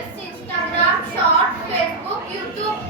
Reels Instagram short Facebook YouTube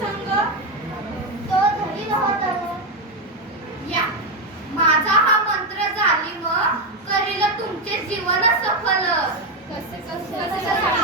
संग तो धरी होत या. माझा हा मंत्र झाली मग करील तुमचे जीवन सफल. कसे कसे